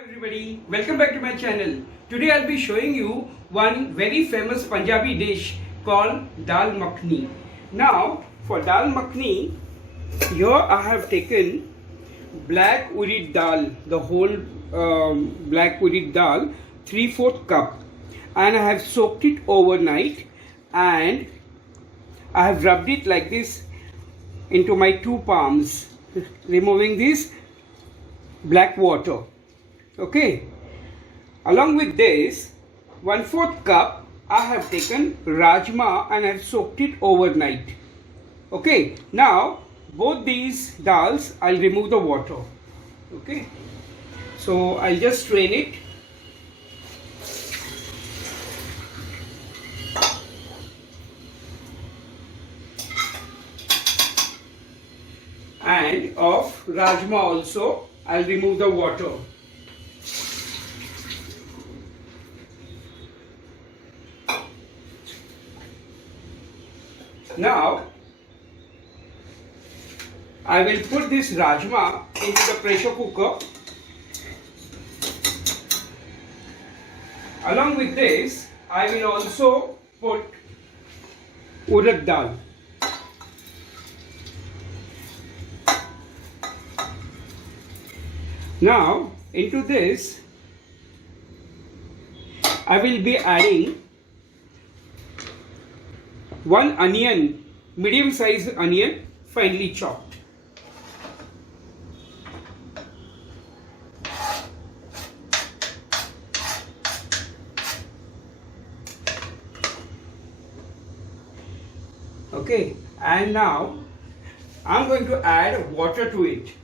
Everybody, welcome back to my channel. Today I'll be showing you one very famous Punjabi dish called Dal Makhani. Now for Dal Makhani, here I have taken black urid dal, the whole black urid dal, 3/4 cup, and I have soaked it overnight and I have rubbed it like this into my two palms, removing this black water. Okay, along with this 1/4 cup I have taken rajma and I have soaked it overnight. Okay, now both these dals I'll remove the water. Okay, so I'll just strain it. And of rajma also I'll remove the water. Now I will put this rajma into the pressure cooker. Along with this, I will also put urad dal. Now into this, I will be adding one onion, medium sized onion, finely chopped. Okay, and now I'm going to add water to it.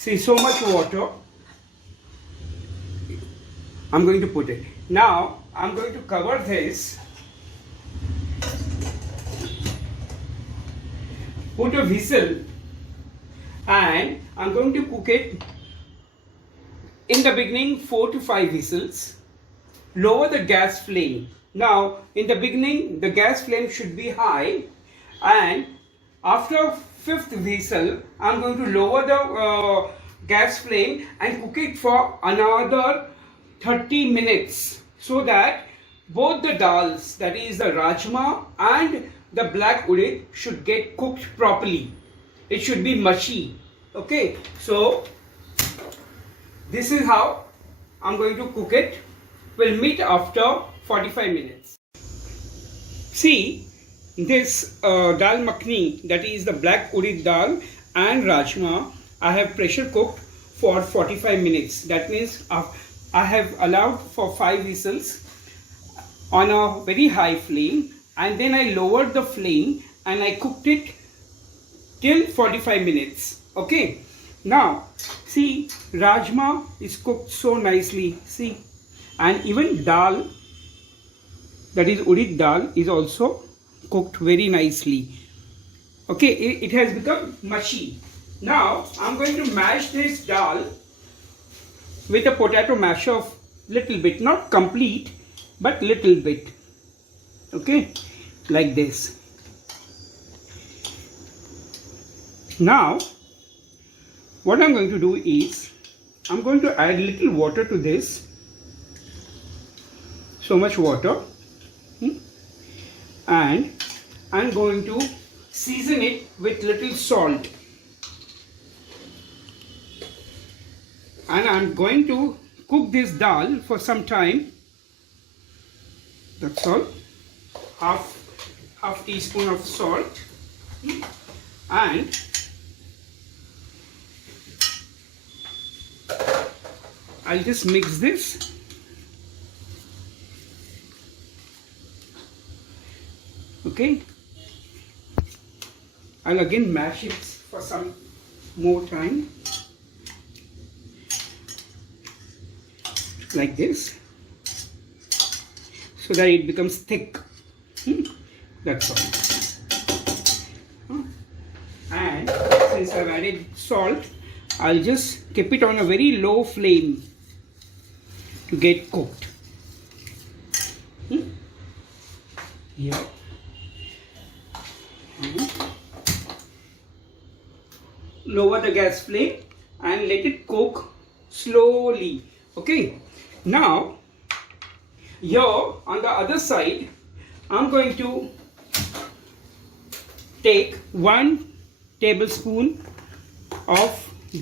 See, so much water I'm going to put it. Now I'm going to cover this, put a whistle, and I'm going to cook it in the beginning 4 to 5 whistles. Lower the gas flame. Now in the beginning the gas flame should be high, and after 5th whistle I'm going to lower the gas flame and cook it for another 30 minutes, so that both the dals, that is the rajma and the black urad, should get cooked properly. It should be mushy. Okay, so this is how I'm going to cook it. We'll meet after 45 minutes. See, this dal makhani, that is the black urad dal and rajma, I have pressure cooked for 45 minutes. That means I have allowed for 5 whistles on a very high flame, and then I lowered the flame and I cooked it till 45 minutes. Okay, now see, rajma is cooked so nicely. See, and even dal, that is urad dal, is also cooked very nicely. Okay, it has become mushy. Now I'm going to mash this dal with a potato masher of little bit, not complete but little bit. Okay, like this. Now what I'm going to do is I'm going to add little water to this, so much water, and I'm going to season it with little salt, and I'm going to cook this dal for some time. That's all. Half teaspoon of salt, and I'll just mix this. Okay, I'll again mash it for some more time, like this, so that it becomes thick. That's all. since I've added salt, I'll just keep it on a very low flame to get cooked. Yeah. Lower the gas flame and let it cook slowly. Okay. Now, here on the other side, I'm going to take 1 tablespoon of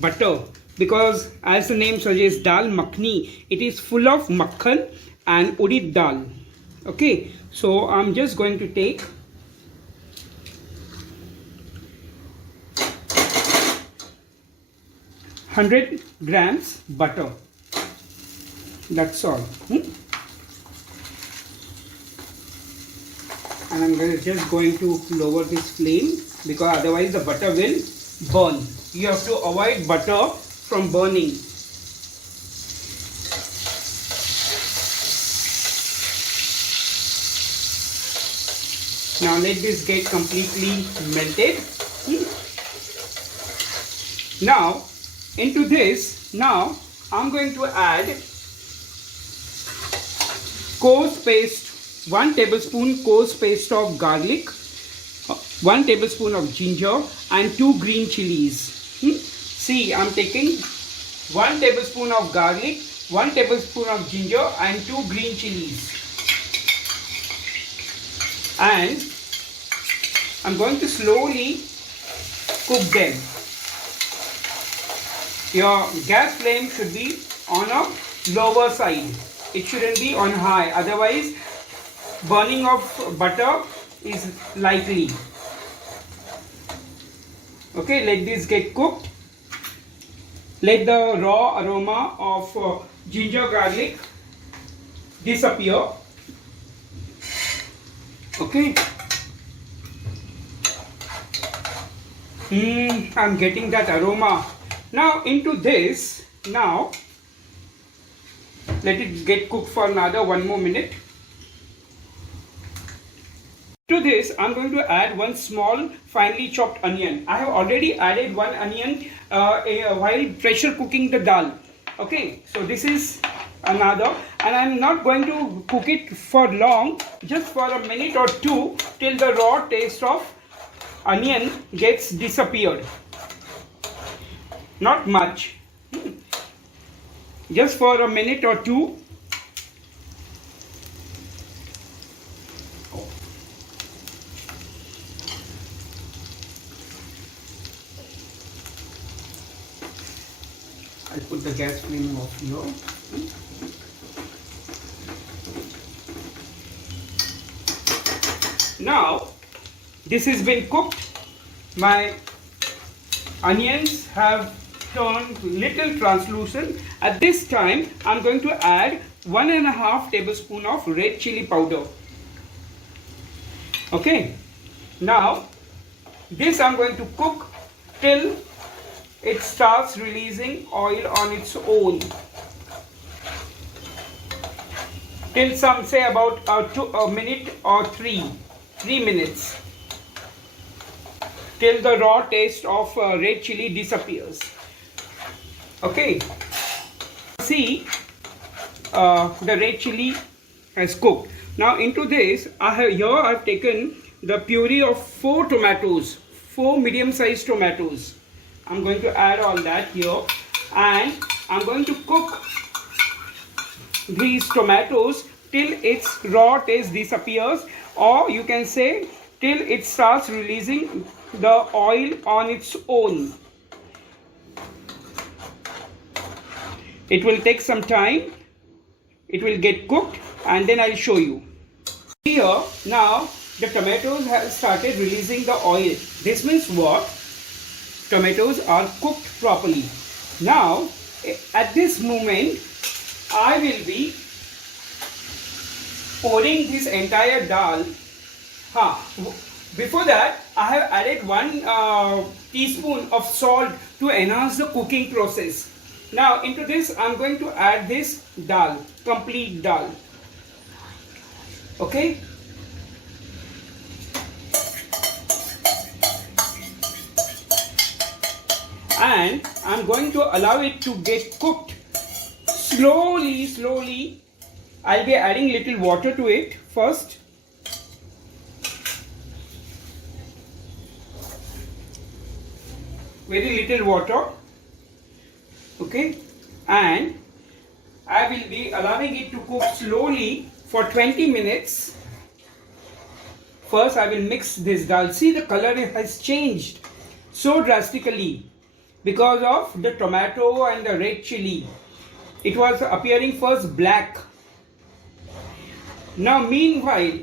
butter, because as the name suggests, Dal Makhani, it is full of makkhaan and udit dal. Okay, so I'm just going to take 100 grams butter. That's all. And I'm just going to lower this flame, because otherwise the butter will burn. You have to avoid butter from burning. Now let this get completely melted. Now into this, now I'm going to add coarse paste, 1 tablespoon coarse paste of garlic, 1 tablespoon of ginger and 2 green chilies. See, I'm taking 1 tablespoon of garlic, 1 tablespoon of ginger and 2 green chilies. And I'm going to slowly cook them. Your gas flame should be on a lower side. It shouldn't be on high, otherwise burning of butter is likely. Okay, let this get cooked. Let the raw aroma of ginger garlic disappear. Okay. I'm getting that aroma. Now into this, now let it get cooked for another 1 more minute. To this, I'm going to add 1 small finely chopped onion. I have already added 1 onion while pressure cooking the dal. Okay, so this is another, and I'm not going to cook it for long, just for a minute or 2 till the raw taste of onion gets disappeared. Not much, just for a minute or 2. I'll put the gas flame off here. Now this has been cooked. My onions have turned little translucent. At this time, I'm going to add 1.5 tablespoon of red chili powder. Okay. Now this I'm going to cook till it starts releasing oil on its own. Till some say about a minute or 3 minutes. Till the raw taste of red chili disappears. Okay. See, the red chili has cooked. Now into this, I've taken the puree of 4 tomatoes, 4 medium-sized tomatoes. I'm going to add all that here, and I'm going to cook these tomatoes till its raw taste disappears, or you can say till it starts releasing the oil on its own. It will take some time. It will get cooked, and then I'll show you. Here now the tomatoes have started releasing the oil. This means what? Tomatoes are cooked properly. Now at this moment I will be pouring this entire dal. Before that, I have added 1 teaspoon of salt to enhance the cooking process. Now into this I'm going to add this dal, complete dal. Okay. and I'm going to allow it to get cooked slowly. I'll be adding little water to it first. Very little water. Okay, and I will be allowing it to cook slowly for 20 minutes. First I will mix this dal. See, the color has changed so drastically because of the tomato and the red chili. It was appearing first black. Now meanwhile,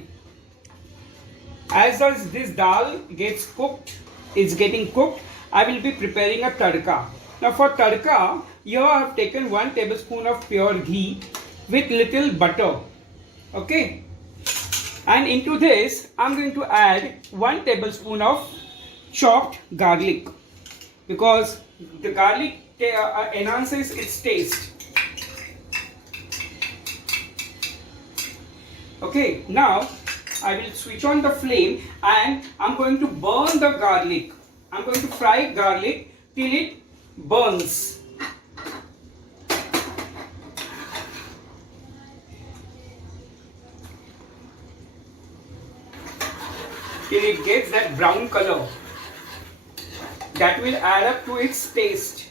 as this dal gets cooked, it's getting cooked, I will be preparing a tadka. Now for tadka, here I have taken 1 tablespoon of pure ghee with little butter. Okay, and into this I'm going to add 1 tablespoon of chopped garlic, because the garlic enhances its taste. Okay, now I will switch on the flame and I'm going to burn the garlic. I'm going to fry garlic till it burns. Till it gets that brown color. That will add up to its taste.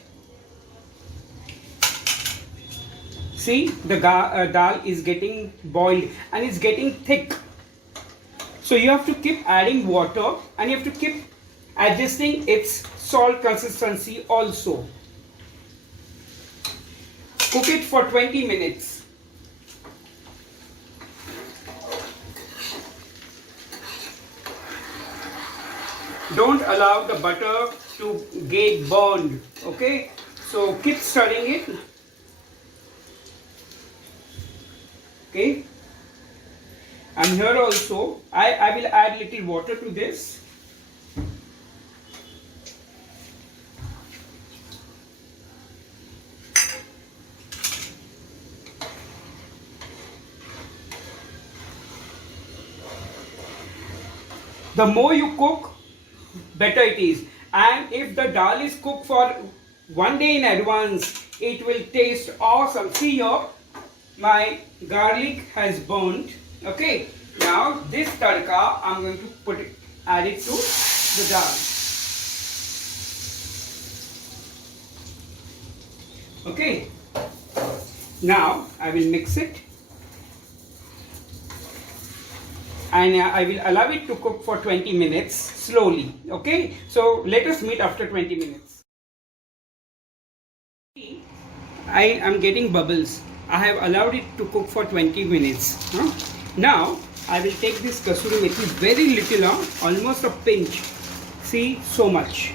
See, the dal is getting boiled and it's getting thick. So you have to keep adding water and you have to keep adjusting its salt consistency also. Cook it for 20 minutes. Don't allow the butter to get burned. Okay, so keep stirring it. Okay, and here also I will add little water to this. The more you cook, better it is. And if the dal is cooked for 1 day in advance, it will taste awesome. See here, my garlic has burnt. Okay, now this tadka I'm going to add it to the dal. Okay, now I will mix it and I will allow it to cook for 20 minutes slowly. Okay, so let us meet after 20 minutes. I am getting bubbles. I have allowed it to cook for 20 minutes. Now I will take this kasuri methi, very little, almost a pinch. See, so much.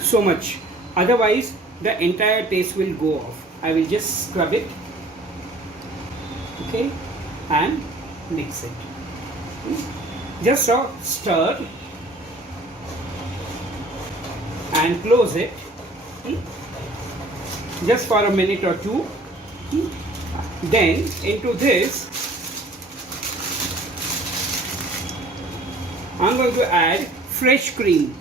So much. Otherwise the entire taste will go off. I will just scrub it. Okay, and mix it. Just stir and close it. Just for a minute or two. Then into this I'm going to add fresh cream.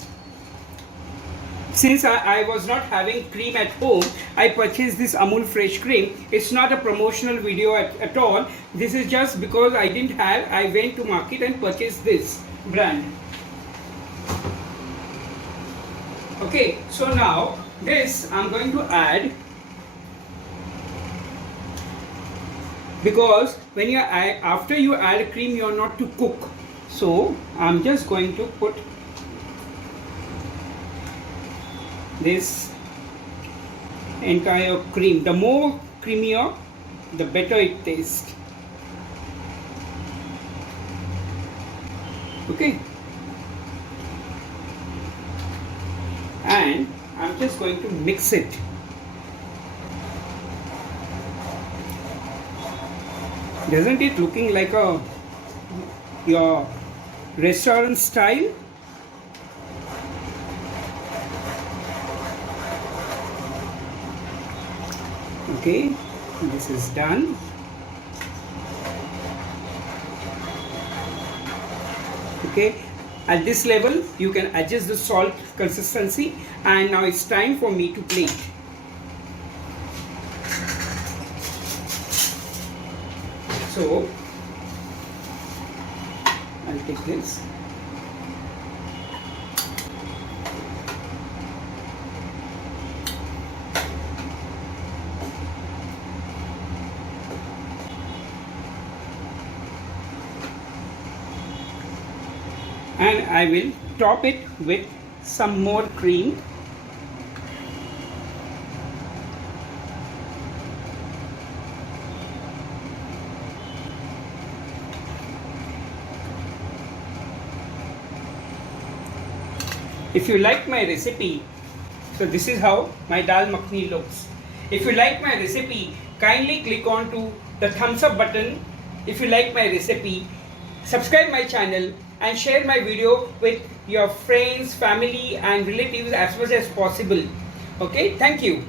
Since I was not having cream at home, I purchased this Amul fresh cream. It's not a promotional video at all. This is just because I didn't have. I went to market and purchased this brand. Okay, so now this I'm going to add, because when you add, after you add cream, you are not to cook. So I'm just going to put this entire cream. The more creamier, the better it tastes. Okay, and I'm just going to mix it. Doesn't it looking like your restaurant style? Okay, this is done. Okay, At this level, you can adjust the salt consistency, and now it's time for me to plate. So, I'll take this. And I will top it with some more cream. If you like my recipe, so this is how my dal makhani looks. If you like my recipe, kindly click on to the thumbs up button. If you like my recipe, subscribe my channel and share my video with your friends, family and relatives as much as possible. Okay, thank you.